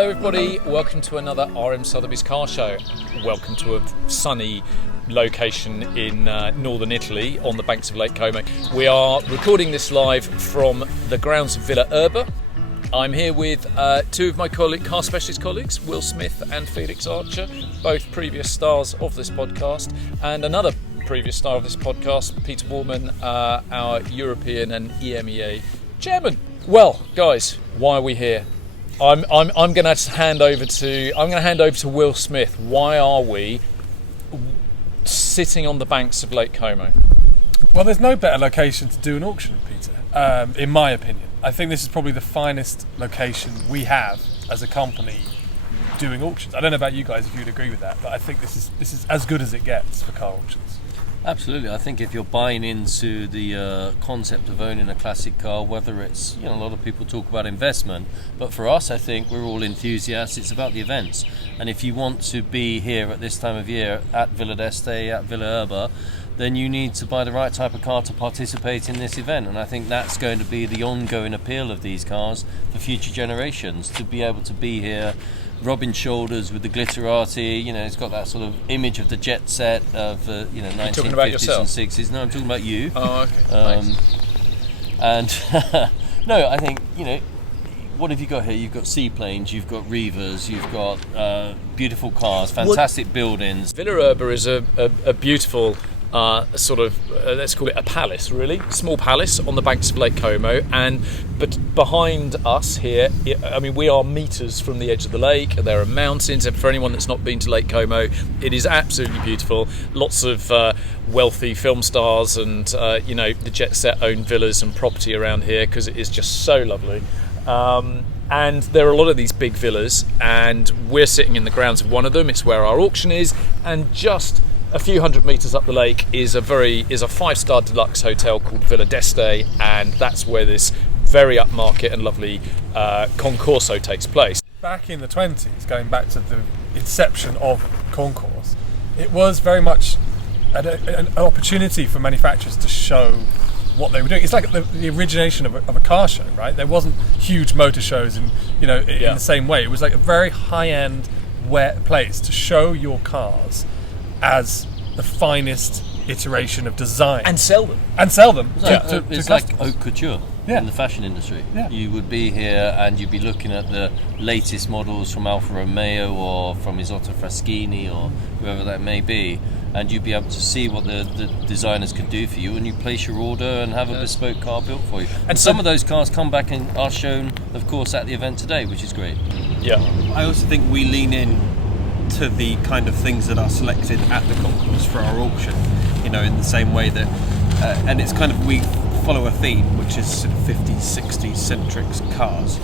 Hello everybody, welcome to another RM Sotheby's car show. Welcome to a sunny location in northern Italy on the banks of Lake Como. We are recording this live from the grounds of Villa Erba. I'm here with two of my car specialist colleagues, Will Smith and Felix Archer, both previous stars of this podcast, and another previous star of this podcast, Peter Warman, our European and EMEA chairman. Well, guys, why are we here? I'm going to hand over to Will Smith. Why are we sitting on the banks of Lake Como? Well, there's no better location to do an auction, Peter. In my opinion, I think this is probably the finest location we have as a company doing auctions. I don't know about you guys if you'd agree with that, but I think this is as good as it gets for car auctions. Absolutely. I think if you're buying into the concept of owning a classic car, whether it's, a lot of people talk about investment, but for us, I think we're all enthusiasts. It's about the events. And if you want to be here at this time of year at Villa d'Este, at Villa Erba, then you need to buy the right type of car to participate in this event. And I think that's going to be the ongoing appeal of these cars for future generations, to be able to be here rubbing shoulders with the glitterati. It's got that sort of image of the jet set of 1950s and 60s. No, I'm talking about you. Oh, okay. Nice. And no, I think what have you got here? You've got seaplanes, you've got Revas, you've got beautiful cars, fantastic buildings. Villa Erba is a beautiful let's call it a palace, really, small palace on the banks of Lake Como, but behind us here, we are meters from the edge of the lake. There are mountains, and for anyone that's not been to Lake Como, it is absolutely beautiful. Lots of wealthy film stars and the jet set owned villas and property around here, because it is just so lovely. And there are a lot of these big villas, and we're sitting in the grounds of one of them. It's where our auction is, and just a few hundred metres up the lake is a 5-star deluxe hotel called Villa d'Este, and that's where this very upmarket and lovely concorso takes place. Back in the 20s, going back to the inception of concourse, it was very much an opportunity for manufacturers to show what they were doing. It's like the origination of a car show, right? There wasn't huge motor shows in the same way. It was like a very high-end place to show your cars as the finest iteration of design. And sell them. It's like haute couture in the fashion industry. Yeah. You would be here and you'd be looking at the latest models from Alfa Romeo or from Isotta Fraschini or whoever that may be, and you'd be able to see what the designers could do for you, and you place your order and have a bespoke car built for you. And some of those cars come back and are shown, of course, at the event today, which is great. Yeah. I also think we lean in to the kind of things that are selected at the concourse for our auction, in the same way that, and it's kind of, we follow a theme which is sort of 50s, 60s centric cars,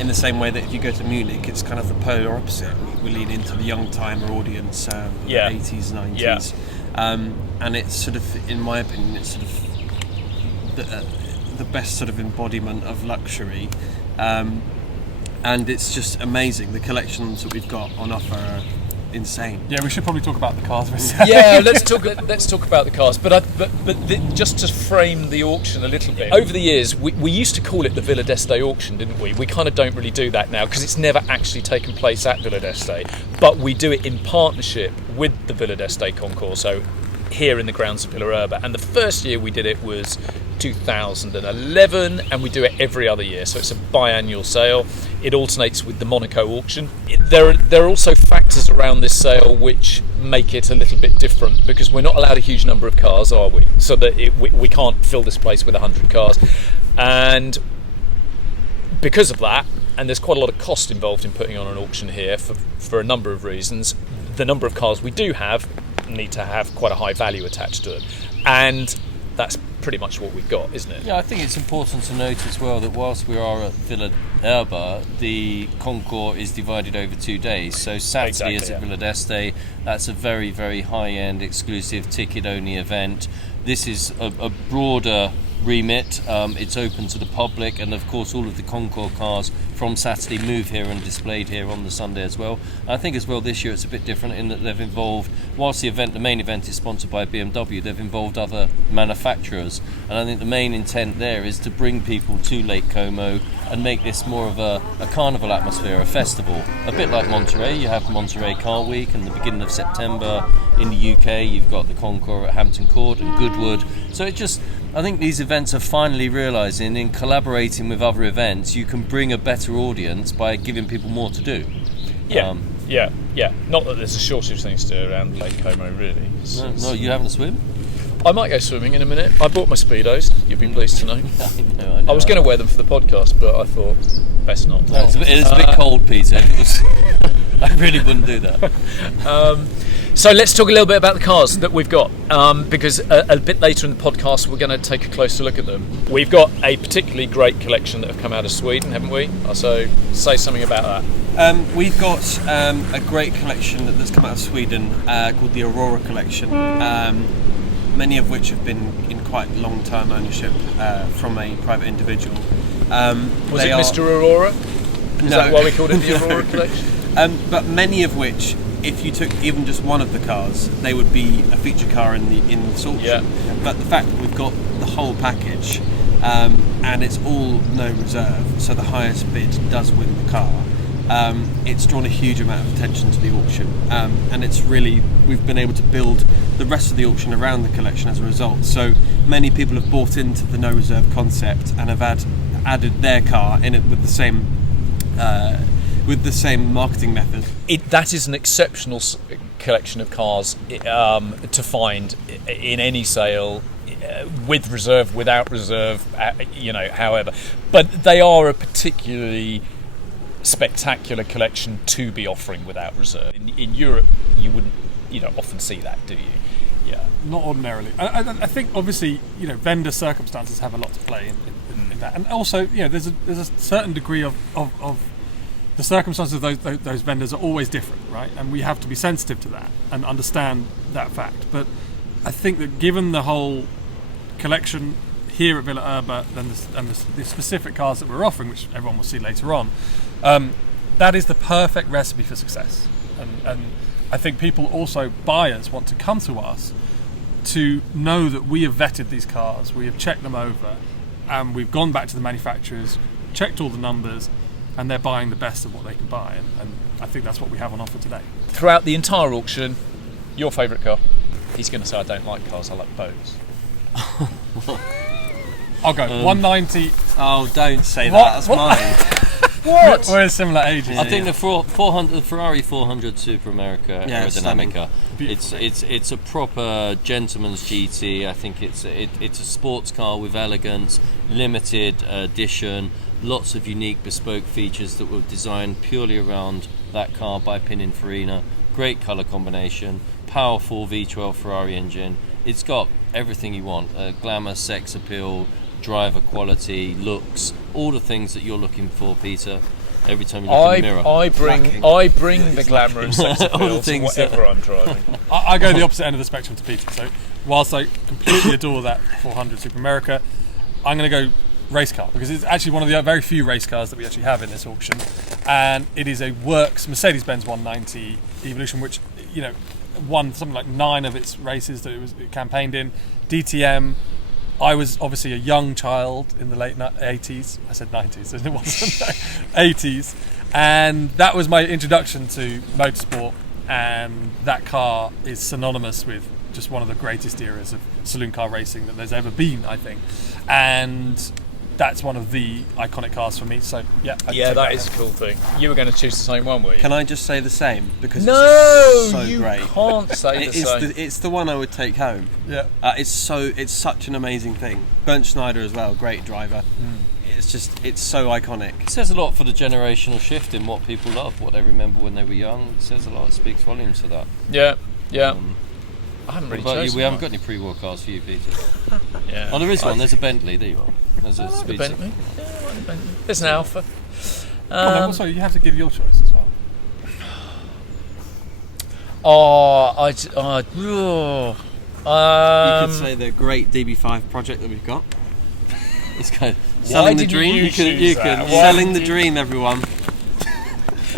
in the same way that if you go to Munich, it's kind of the polar opposite. We lean into the young timer audience, the 80s, 90s, and it's sort of, in my opinion, it's sort of the best sort of embodiment of luxury. And it's just amazing. The collections that we've got on offer are insane. Yeah, we should probably talk about the cars for a second. Yeah, let's talk about the cars. But just to frame the auction a little bit. Over the years, we used to call it the Villa d'Este auction, didn't we? We kind of don't really do that now because it's never actually taken place at Villa d'Este. But we do it in partnership with the Villa d'Este Concorso here in the grounds of Villa Erba. And the first year we did it was 2011, and we do it every other year, so it's a biannual sale. It alternates with the Monaco auction. There are also factors around this sale which make it a little bit different, because we're not allowed a huge number of cars, are we? So that we can't fill this place with 100 cars, and because of that, and there's quite a lot of cost involved in putting on an auction here for a number of reasons, the number of cars we do have need to have quite a high value attached to them, and that's pretty much what we've got, isn't it? Yeah, I think it's important to note as well that whilst we are at Villa Erba, the concours is divided over 2 days. So Saturday is at Villa d'Este. That's a very, very high-end, exclusive, ticket-only event. This is a broader remit. It's open to the public, and of course all of the Concours cars from Saturday move here and displayed here on the Sunday as well. I think as well this year it's a bit different in that they've involved, whilst the main event is sponsored by BMW, they've involved other manufacturers, and I think the main intent there is to bring people to Lake Como and make this more of a carnival atmosphere, a festival, a bit like Monterey. You have Monterey Car Week, and the beginning of September in the UK you've got the Concours at Hampton Court and Goodwood. So I think these events are finally realising, in collaborating with other events, you can bring a better audience by giving people more to do. Yeah. Not that there's a shortage of things to do around Lake Como, really. No, you having a swim? I might go swimming in a minute. I bought my Speedos, you'll be pleased to know. I know. I was going to wear them for the podcast, but I thought, best not. No, it's a bit cold, Peter. I really wouldn't do that. So let's talk a little bit about the cars that we've got, because a bit later in the podcast we're going to take a closer look at them. We've got a particularly great collection that have come out of Sweden, haven't we? So say something about that. We've got a great collection that's come out of Sweden called the Aurora Collection, many of which have been in quite long-term ownership from a private individual. Was it Mr. Aurora? Is that why we called it the Aurora Collection? But many of which, if you took even just one of the cars, they would be a feature car in this auction. Yeah. But the fact that we've got the whole package, and it's all no reserve, so the highest bid does win the car. It's drawn a huge amount of attention to the auction, and it's really, we've been able to build the rest of the auction around the collection as a result. So many people have bought into the no reserve concept and have added their car in it with the same marketing method. That is an exceptional collection of cars to find in any sale, with reserve, without reserve, however. But they are a particularly spectacular collection to be offering without reserve. In Europe, you wouldn't, often see that, do you? Yeah, not ordinarily. I think obviously, vendor circumstances have a lot to play in that, and also, there's a certain degree of the circumstances of those vendors are always different, right? And we have to be sensitive to that and understand that fact. But I think that given the whole collection here at Villa Erba and the specific cars that we're offering, which everyone will see later on, that is the perfect recipe for success. And I think people also, buyers, want to come to us to know that we have vetted these cars, we have checked them over, and we've gone back to the manufacturers, checked all the numbers, and they're buying the best of what they can buy, and I think that's what we have on offer today. Throughout the entire auction, your favourite car? He's going to say, I don't like cars, I like boats. I'll go 190. Oh, don't say that, that's mine. What? We're similar ages. I think the Ferrari 400 Super America Aerodynamica. It's a proper gentleman's GT. I think it's a sports car with elegance, limited edition, lots of unique bespoke features that were designed purely around that car by Pininfarina. Great colour combination, powerful V12 Ferrari engine. It's got everything you want: glamour, sex appeal, driver quality, looks, all the things that you're looking for, Peter. Every time you look in the mirror, I bring the glamour and sex appeal to whatever I'm driving. I go the opposite end of the spectrum to Peter. So whilst I completely adore that 400 Super America, I'm going to go race car, because it's actually one of the very few race cars that we actually have in this auction, and it is a works Mercedes-Benz 190 Evolution, which won something like 9 of its races that it campaigned in. DTM. I was obviously a young child in the late 80s. I said 90s, and it wasn't 80s. And that was my introduction to motorsport. And that car is synonymous with just one of the greatest eras of saloon car racing that there's ever been, I think. And that's one of the iconic cars for me. So yeah, that is a cool thing. You were going to choose the same one, were you? Can I just say the same? Because no, it's so you great. Can't say the same. It's the one I would take home. Yeah, it's such an amazing thing. Bernd Schneider as well, great driver. It's so iconic. It says a lot for the generational shift in what people love, what they remember when they were young. It says a lot. It speaks volumes to that. Yeah. I haven't really chosen. We haven't got any pre-war cars for you, Peter. Yeah. Oh, there is one. There's a Bentley. There you are. There's a Bentley. Yeah, I like the Bentley. There's an Alpha. Also, you have to give your choice as well. You could say the great DB5 project that we've got. It's kind of selling the didn't dream. you You can choose that? Why selling the did you- dream, everyone.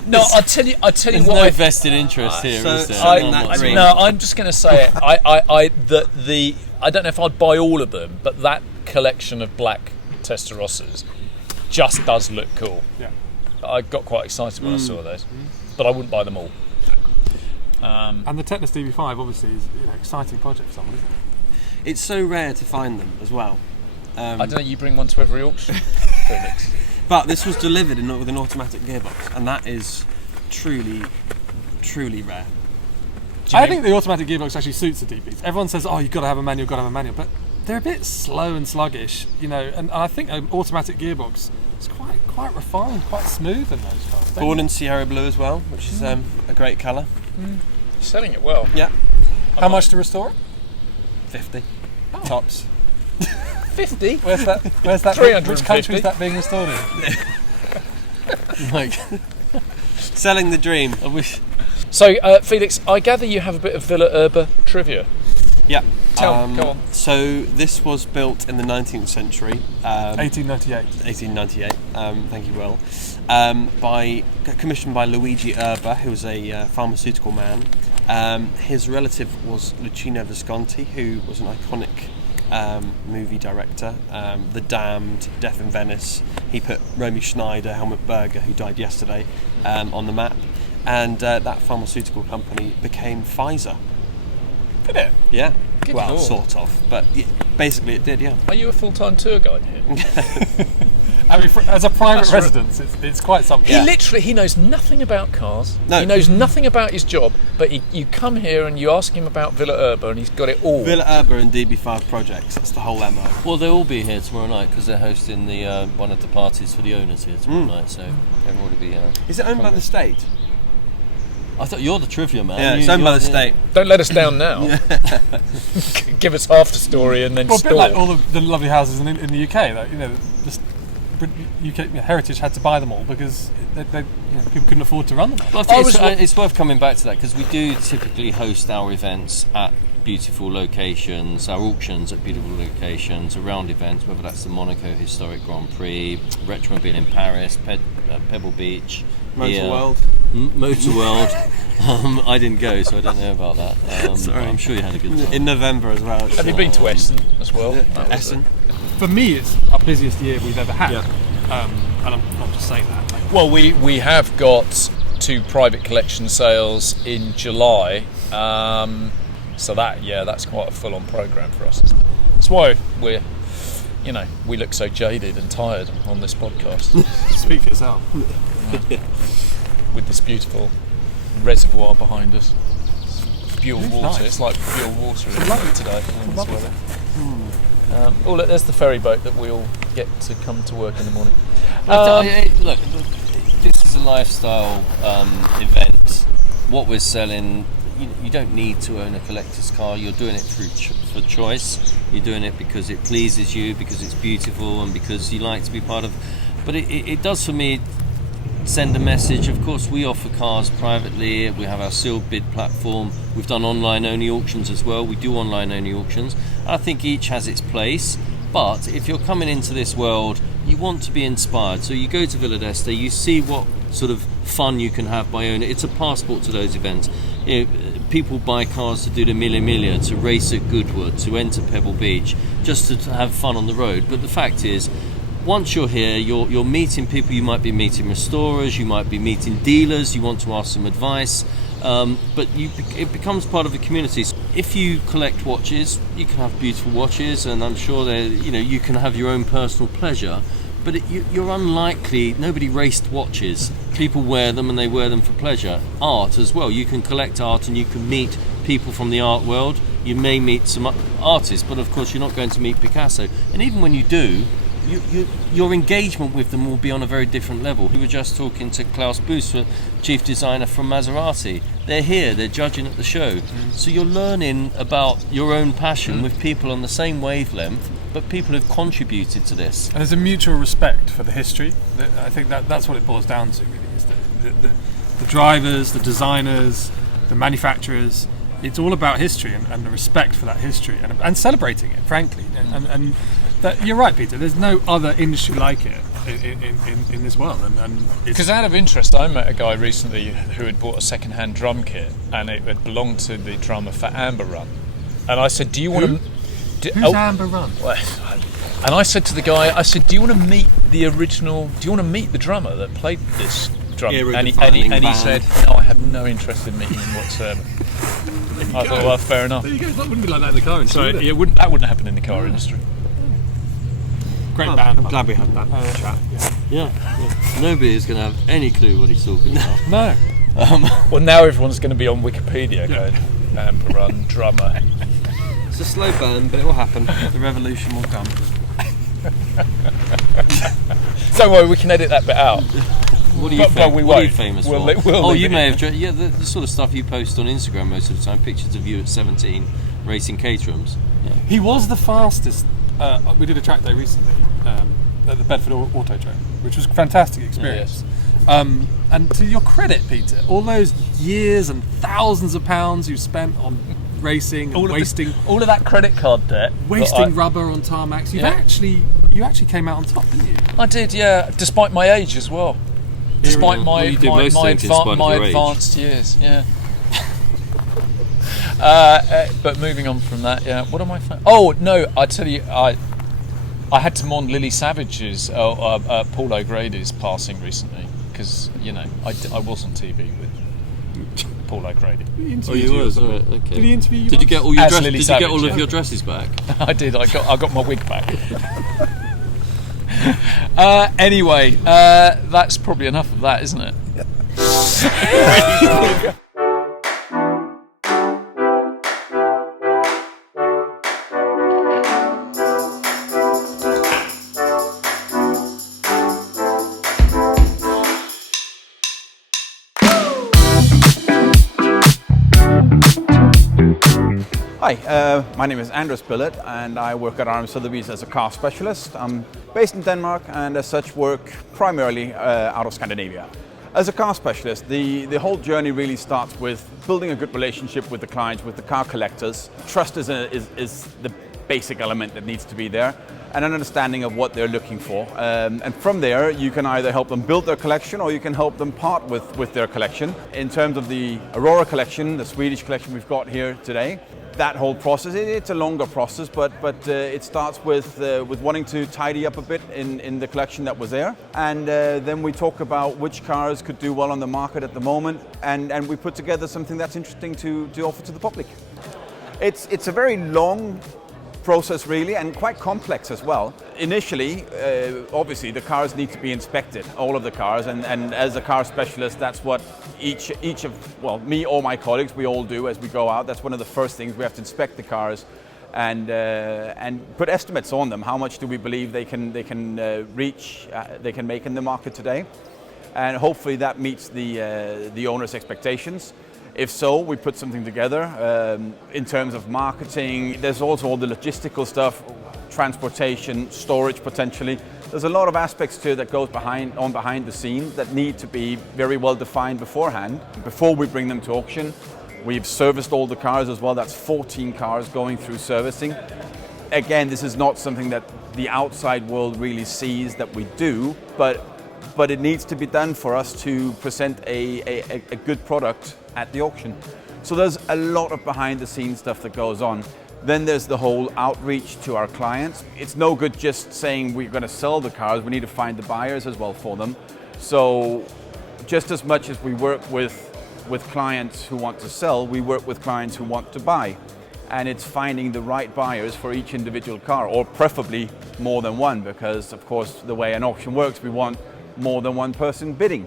No, I'll tell you There's what. no vested interest here, so- is there? selling I'm that not dream. saying- No, I'm just going to say it. I don't know if I'd buy all of them, but that collection of black Testarossas just does look cool. Yeah. I got quite excited when I saw those, but I wouldn't buy them all. And the Technos DB5 obviously is an exciting project for someone, isn't it? It's so rare to find them as well. I don't know. You bring one to every auction, Felix. But this was delivered with an automatic gearbox, and that is truly, truly rare. I think the automatic gearbox actually suits the DBs. Everyone says, "Oh, you've got to have a manual, but they're a bit slow and sluggish, And I think an automatic gearbox is quite refined, quite smooth in those cars. Born in Sierra Blue as well, which is a great colour. You're selling it well. Yeah, How much to restore it? 50 tops. 50. Where's that? 350. Which country is that being restored in? Like, Selling the dream. I wish. So, Felix, I gather you have a bit of Villa Erba trivia. Yeah. Go on. So this was built in the 19th century. 1898. 1898. Thank you, Will. Commissioned by Luigi Erba, who was a pharmaceutical man. His relative was Luchino Visconti, who was an iconic movie director. The Damned, Death in Venice. He put Romy Schneider, Helmut Berger, who died yesterday, on the map. And that pharmaceutical company became Pfizer. Did it? Yeah. Good well, lord. sort of. But basically it did, yeah. Are you a full-time tour guide here? I mean, as a private That's residence, it's quite something. He knows nothing about cars. No. He knows nothing about his job, but you come here and you ask him about Villa Erba and he's got it all. Villa Erba and DB5 projects, that's the whole MO. Well, they'll all be here tomorrow night because they're hosting the one of the parties for the owners here tomorrow night. So everyone will be. Is it owned by the state? I thought you're the trivia man. Yeah, it's owned by the state. Don't let us down now. Give us half the story and then Well, a bit like stall. all the lovely houses in the UK, just UK Heritage had to buy them all because people couldn't afford to run them. Well, I think it's worth coming back to that because we do typically host our events at beautiful locations, our auctions at beautiful locations, around events, whether that's the Monaco Historic Grand Prix, Retromobile in Paris, Pebble Beach, Motor World. Motor World. I didn't go, so I don't know about that. Sorry. I'm sure you had a good time. In November as well. Have you been to Essen as well? That was Essen? For me, it's our busiest year we've ever had, Yeah. and I'm not just saying that. Well, we have got 2 private collection sales in July, so that's quite a full-on programme for us, isn't it? That's why we look so jaded and tired on this podcast Speak for yourself. with this beautiful reservoir behind us. Pure It's water. nice. It's like pure water lovely. today in this Lovely. weather. Oh, look, there's the ferry boat that we all get to come to work in the morning. Look, this is a lifestyle event. What we're selling, you don't need to own a collector's car. You're doing it for choice. You're doing it because it pleases you, because it's beautiful, and because you like to be part of. But it does for me send a message. Of course, we offer cars privately. We have our sealed bid platform. We've done online only auctions as well. We do online only auctions. I think each has its place. But if you're coming into this world, you want to be inspired. So you go to Villa d'Este, you see what sort of fun you can have by owning it. It's a passport to those events. People buy cars to do the Mille Miglia, to race at Goodwood, to enter Pebble Beach, just to have fun on the road. But the fact is, once you're here, you're meeting people. You might be meeting restorers, you might be meeting dealers, you want to ask some advice, but it becomes part of a community. If you collect watches, you can have beautiful watches, and I'm sure you can have your own personal pleasure, but you're unlikely. Nobody raced watches. People wear them, and they wear them for pleasure. Art as well. You can collect art, and you can meet people from the art world. You may meet some artists, but of course you're not going to meet Picasso. And even when you do, your engagement with them will be on a very different level. We were just talking to Klaus Boos, chief designer from Maserati. They're here, they're judging at the show. So you're learning about your own passion with people on the same wavelength, but people who've contributed to this. And there's a mutual respect for the history. I think that's what it boils down to, really, is the drivers, the designers, the manufacturers. It's all about history and the respect for that history and celebrating it, frankly. And You're right, Peter. There's no other industry like it in this world, and Because out of interest, I met a guy recently who had bought a second-hand drum kit, and it had belonged to the drummer for Amber Run. And I said, "Do you want to?" Who's Amber Run? And I said to the guy, "I said, do you want to meet the original? Do you want to meet the drummer that played this drum?" And he said, "No, I have no interest in meeting him whatsoever." I thought, well, fair enough. There you go. That wouldn't be like that in the car industry. So that wouldn't happen in the car industry. Great band. I'm glad we had that chat. Yeah. Nobody is going to have any clue what he's talking about. No. Well, now everyone's going to be on Wikipedia going, Amber Run, drummer. It's a slow burn, but it will happen. The revolution will come. Don't worry, we can edit that bit out. What are you, what are you famous for? You may have. The sort of stuff you post on Instagram most of the time. Pictures of you at 17 racing Caterhams. Yeah. He was the fastest. We did a track day recently at the Bedford Auto Track, which was a fantastic experience. Yes. And to your credit, Peter, all those years and thousands of pounds you spent on racing and wasting all of that credit card debt, rubber on tarmacs, you actually came out on top, didn't you? I did, yeah. Despite my age as well. Despite my advanced years, yeah. But moving on from that, yeah. What am I? Oh no! I tell you, I had to mourn Lily Savage's Paul O'Grady's passing recently because I was on TV with Paul O'Grady. Oh, you was? Right, okay. Did he interview you? Did you get all your dresses? Did you get all of your dresses back? I did. I got my wig back. Anyway, that's probably enough of that, isn't it? Hi, my name is Andrew Spillett and I work at Sotheby's as a car specialist. I'm based in Denmark and as such work primarily out of Scandinavia. As a car specialist, the whole journey really starts with building a good relationship with the clients, with the car collectors. Trust is the basic element that needs to be there, and an understanding of what they're looking for. And from there, you can either help them build their collection or you can help them part with their collection. In terms of the Aurora Collection, the Swedish collection we've got here today, that whole process, it's a longer process, but it starts with wanting to tidy up a bit in the collection that was there. And then we talk about which cars could do well on the market at the moment, and we put together something that's interesting to offer to the public. It's a very long process really, and quite complex as well. Initially, obviously the cars need to be inspected, all of the cars, and as a car specialist, that's what each of me or my colleagues, we all do as we go out. That's one of the first things. We have to inspect the cars and put estimates on them. How much do we believe they can reach, they can make in the market today, and hopefully that meets the owner's expectations. If so, we put something together. In terms of marketing, there's also all the logistical stuff, transportation, storage potentially. There's a lot of aspects to it that goes behind the scenes that need to be very well defined beforehand. Before we bring them to auction, we've serviced all the cars as well. That's 14 cars going through servicing. Again, this is not something that the outside world really sees that we do, but it needs to be done for us to present a good product at the auction. So there's a lot of behind the scenes stuff that goes on. Then there's the whole outreach to our clients. It's no good just saying we're going to sell the cars, we need to find the buyers as well for them. So just as much as we work with clients who want to sell, we work with clients who want to buy. And it's finding the right buyers for each individual car, or preferably more than one, because of course the way an auction works, we want more than one person bidding.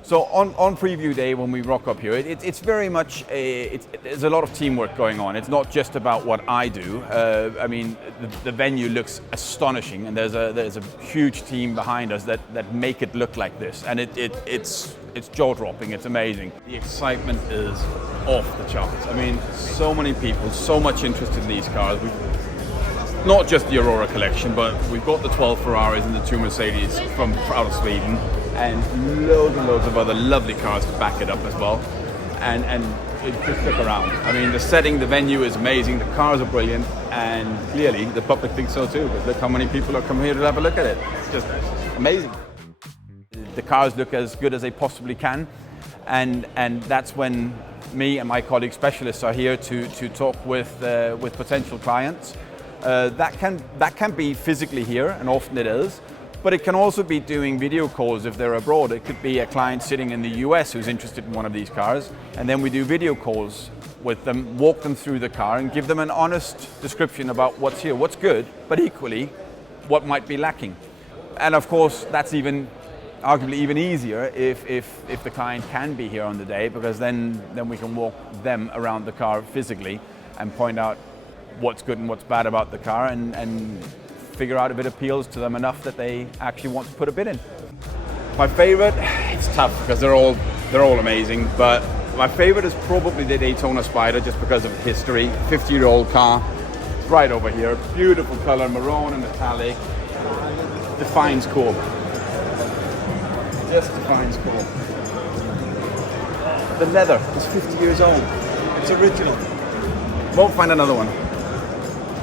So on preview day when we rock up here, it's very much there's a lot of teamwork going on. It's not just about what I do. I mean, the venue looks astonishing, and there's a huge team behind us that make it look like this, and it's jaw-dropping. It's amazing. The excitement is off the charts. I mean, so many people, so much interest in these cars. Not just the Aurora Collection, but we've got the 12 Ferraris and the 2 Mercedes from out of Sweden, and loads of other lovely cars to back it up as well. And it just took around. I mean, the setting, the venue is amazing. The cars are brilliant. and clearly the public thinks so too. But look how many people are coming here to have a look at it. It's just amazing. The cars look as good as they possibly can, and that's when me and my colleague specialists are here to talk with potential clients. That can be physically here, and often it is, but it can also be doing video calls if they're abroad. It could be a client sitting in the US who's interested in one of these cars, and then we do video calls with them, walk them through the car and give them an honest description about what's here, what's good, but equally what might be lacking. And of course, that's arguably even easier if the client can be here on the day, because then we can walk them around the car physically and point out what's good and what's bad about the car, and figure out if it appeals to them enough that they actually want to put a bid in. My favorite, it's tough because they're all amazing, but my favorite is probably the Daytona Spider, just because of history. 50-year-old car, it's right over here. Beautiful color, maroon and metallic. Defines cool. Just defines cool. The leather is 50 years old. It's original. Won't find another one.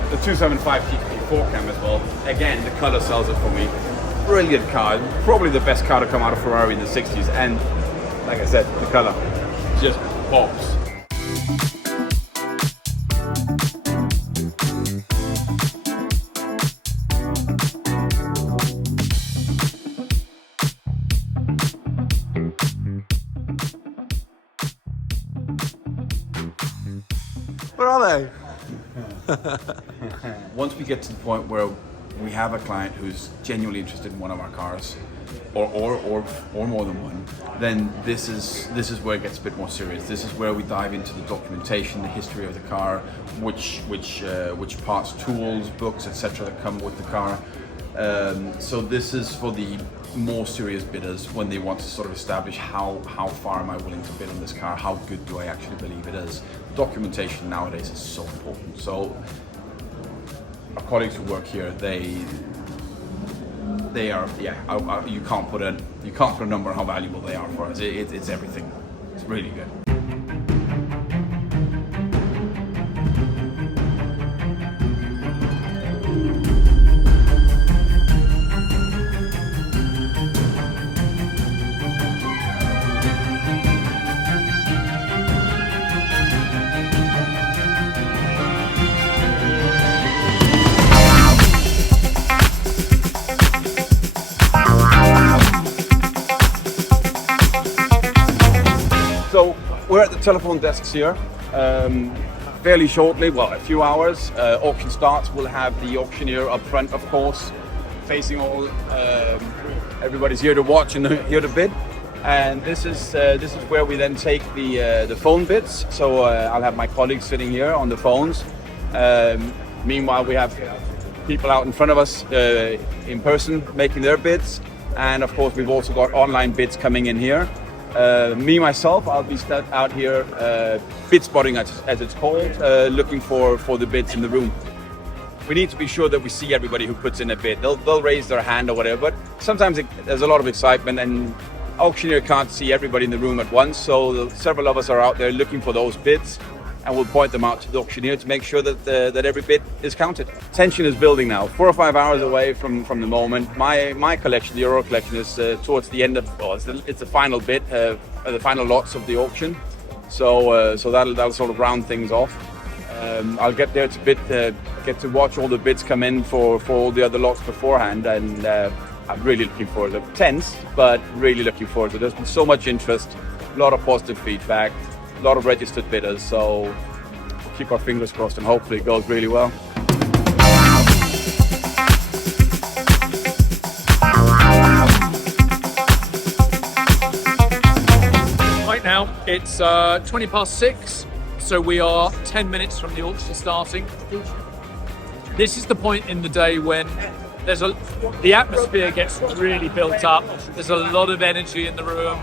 The 275 GT4 cam as well. Again, the color sells it for me. Brilliant car. Probably the best car to come out of Ferrari in the 60s. And like I said, the color just pops. Where are they? Once we get to the point where we have a client who's genuinely interested in one of our cars, or more than one, then this is where it gets a bit more serious. This is where we dive into the documentation, the history of the car, which parts, tools, books, etc. that come with the car. So this is for the more serious bidders, when they want to sort of establish how far am I willing to bid on this car, how good do I actually believe it is. Documentation nowadays is so important. So our colleagues who work here, they are, you can't put a number on how valuable they are for us. It's everything. It's really good. So we're at the telephone desks here. Fairly shortly, well, a few hours, auction starts. We'll have the auctioneer up front, of course, facing all. Everybody's here to watch and here to bid. And this is where we then take the phone bids. So I'll have my colleagues sitting here on the phones. Meanwhile, we have people out in front of us in person making their bids. And of course, we've also got online bids coming in here. Me, myself, I'll be out here bid spotting, as it's called, looking for the bids in the room. We need to be sure that we see everybody who puts in a bid. They'll raise their hand or whatever, but sometimes there's a lot of excitement and auctioneer can't see everybody in the room at once, so several of us are out there looking for those bids, and we'll point them out to the auctioneer to make sure that every bid is counted. Tension is building now. 4 or 5 hours away from the moment. My collection, the Aurora Collection, is towards the end of. It's the final bit, the final lots of the auction. So that'll sort of round things off. I'll get there to bid, get to watch all the bids come in for all the other lots beforehand, and I'm really looking forward to it. Tense, but really looking forward to it. There's been so much interest, a lot of positive feedback. A lot of registered bidders, so we'll keep our fingers crossed and hopefully it goes really well. Right now it's 20 past 6, so we are 10 minutes from the auction starting. This is the point in the day when the atmosphere gets really built up. There's a lot of energy in the room.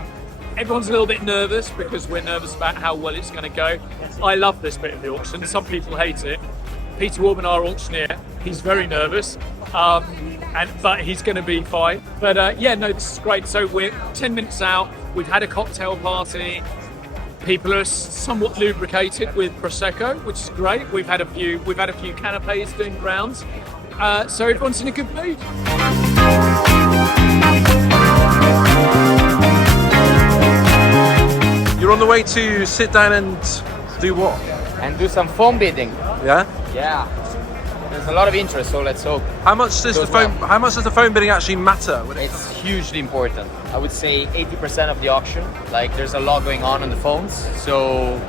Everyone's a little bit nervous because we're nervous about how well it's going to go. I love this bit of the auction. Some people hate it. Peter Warman, our auctioneer, he's very nervous, but he's going to be fine. But this is great. So we're 10 minutes out. We've had a cocktail party. People are somewhat lubricated with prosecco, which is great. We've had a few canapes doing rounds, so everyone's in a good mood. You're on the way to sit down and do what? And do some phone bidding. Yeah. Yeah. There's a lot of interest, so let's hope. How much does the phone? How much does the phone bidding actually matter? It's hugely important. I would say 80% of the auction. Like, there's a lot going on the phones, so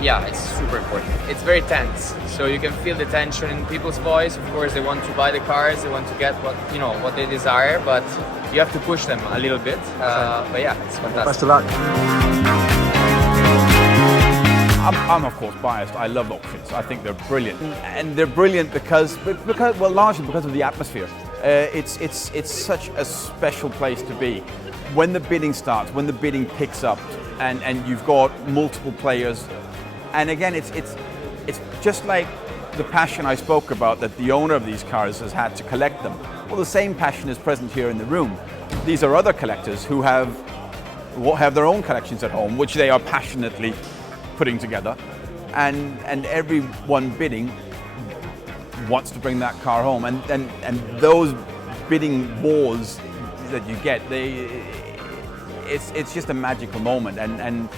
yeah, it's super important. It's very tense, so you can feel the tension in people's voice. Of course, they want to buy the cars, they want to get what they desire, but you have to push them a little bit. But yeah, it's fantastic. Best of luck. I'm of course biased. I love auctions. I think they're brilliant, and they're brilliant because largely because of the atmosphere. It's such a special place to be. When the bidding starts, when the bidding picks up, and you've got multiple players, and again, it's just like the passion I spoke about that the owner of these cars has had to collect them. Well, the same passion is present here in the room. These are other collectors who have their own collections at home, which they are passionately putting together, and everyone bidding wants to bring that car home, and those bidding wars that you get, it's just a magical moment, and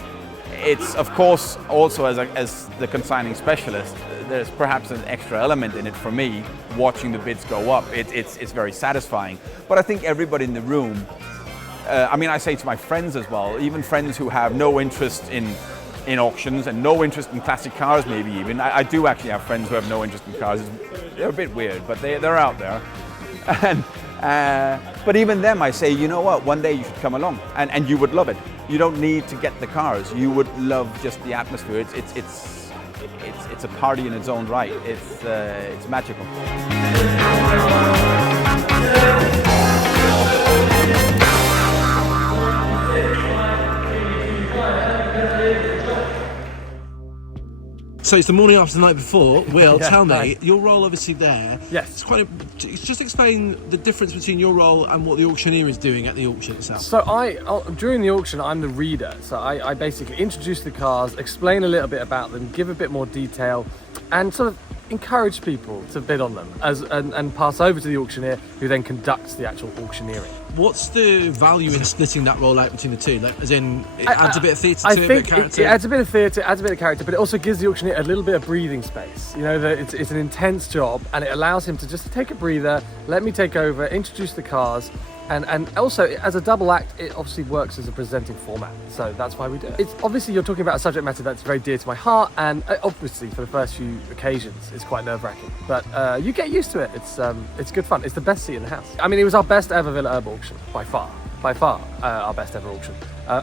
it's of course also as the consigning specialist, there's perhaps an extra element in it for me watching the bids go up. It's very satisfying, but I think everybody in the room, I say to my friends as well, even friends who have no interest in auctions and no interest in classic cars, maybe even. I do actually have friends who have no interest in cars. They're a bit weird, but they're out there. And, but even them, I say, you know what, one day you should come along, and you would love it. You don't need to get the cars. You would love just the atmosphere. It's a party in its own right. It's magical. So it's the morning after the night before. Will, tell me, your role obviously there. Yes. Just explain the difference between your role and what the auctioneer is doing at the auction itself. So during the auction, I'm the reader. So I basically introduce the cars, explain a little bit about them, give a bit more detail, and sort of encourage people to bid on them and pass over to the auctioneer, who then conducts the actual auctioneering. What's the value in splitting that role out between the two? Like, as in, it adds a bit of theatre to I it, a bit think of character? it adds a bit of theatre, adds a bit of character, but it also gives the auctioneer a little bit of breathing space. You know, that it's an intense job, and it allows him to just take a breather, let me take over, introduce the cars, and also as a double act, it obviously works as a presenting format. So that's why we do it. It's obviously, you're talking about a subject matter that's very dear to my heart, and obviously for the first few occasions, it's quite nerve-wracking. But you get used to it. It's good fun. It's the best seat in the house. I mean, it was our best ever Villa Erba auction by far. By far, our best ever auction.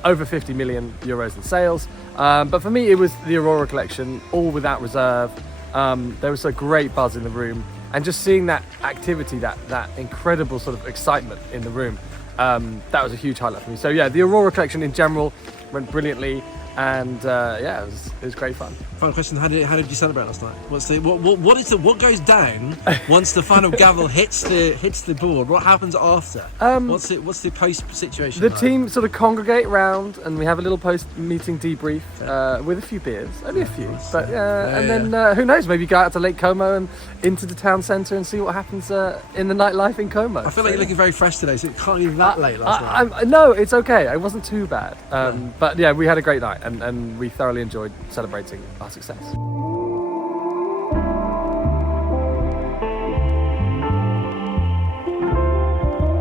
Over 50 million euros in sales. But for me, it was the Aurora Collection, all without reserve. There was a great buzz in the room, and just seeing that activity, that incredible sort of excitement in the room, that was a huge highlight for me. So yeah, the Aurora Collection in general went brilliantly, and yeah, it was great fun. Final question: How did you celebrate last night? What goes down once the final gavel hits the board? What happens after? What's the post situation? The like? team sort of congregate round, and we have a little post meeting debrief with a few beers, only a few, but and then who knows? Maybe go out to Lake Como and into the town centre and see what happens in the nightlife in Como. I feel like you're looking very fresh today, so it can't be that late last night. No, it's okay. It wasn't too bad. But yeah, we had a great night, and we thoroughly enjoyed celebrating our success.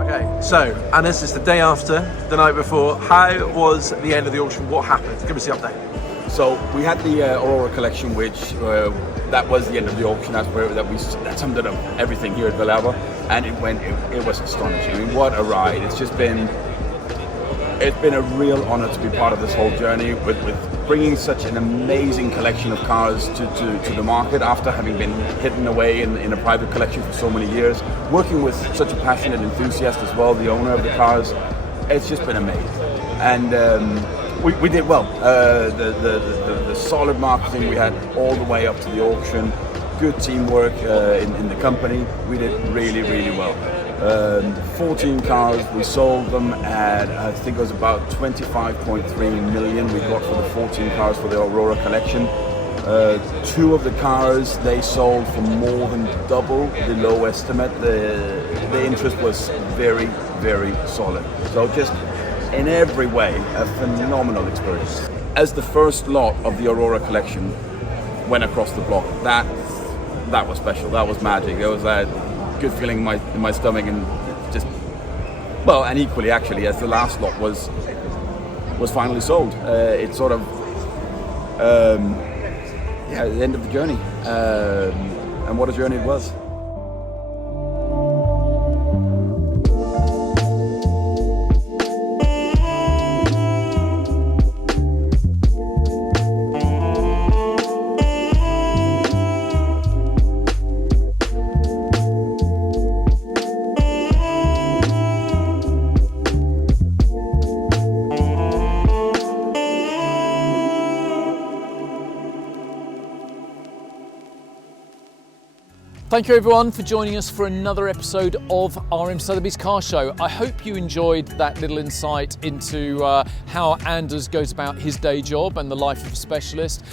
Okay, so Anis, it's the day after, the night before. How was the end of the auction? What happened? Give us the update. So we had the Aurora Collection, which that was the end of the auction. That summed it up everything here at Villa Erba, and it was astonishing. I mean, what a ride! It's been a real honour to be part of this whole journey with bringing such an amazing collection of cars to the market after having been hidden away in a private collection for so many years. Working with such a passionate enthusiast as well, the owner of the cars, it's just been amazing. And we did well. The solid marketing we had all the way up to the auction, good teamwork in the company. We did really, really well. 14 cars, we sold them at, I think it was about 25.3 million we got for the 14 cars for the Aurora Collection. 2 of the cars they sold for more than double the low estimate. The interest was very, very solid. So just in every way, a phenomenal experience. As the first lot of the Aurora Collection went across the block, that was special. That was magic. It was a good feeling in my stomach, and just, well, and equally actually as the last lot was finally sold. It sort of the end of the journey, and what a journey it was. Thank you everyone for joining us for another episode of RM Sotheby's Car Show. I hope you enjoyed that little insight into how Anders goes about his day job and the life of a specialist,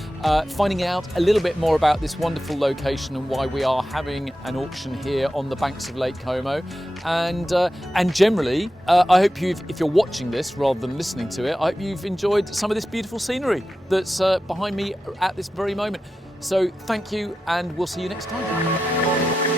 finding out a little bit more about this wonderful location and why we are having an auction here on the banks of Lake Como. And generally, I hope if you're watching this rather than listening to it, I hope you've enjoyed some of this beautiful scenery that's behind me at this very moment. So thank you, and we'll see you next time.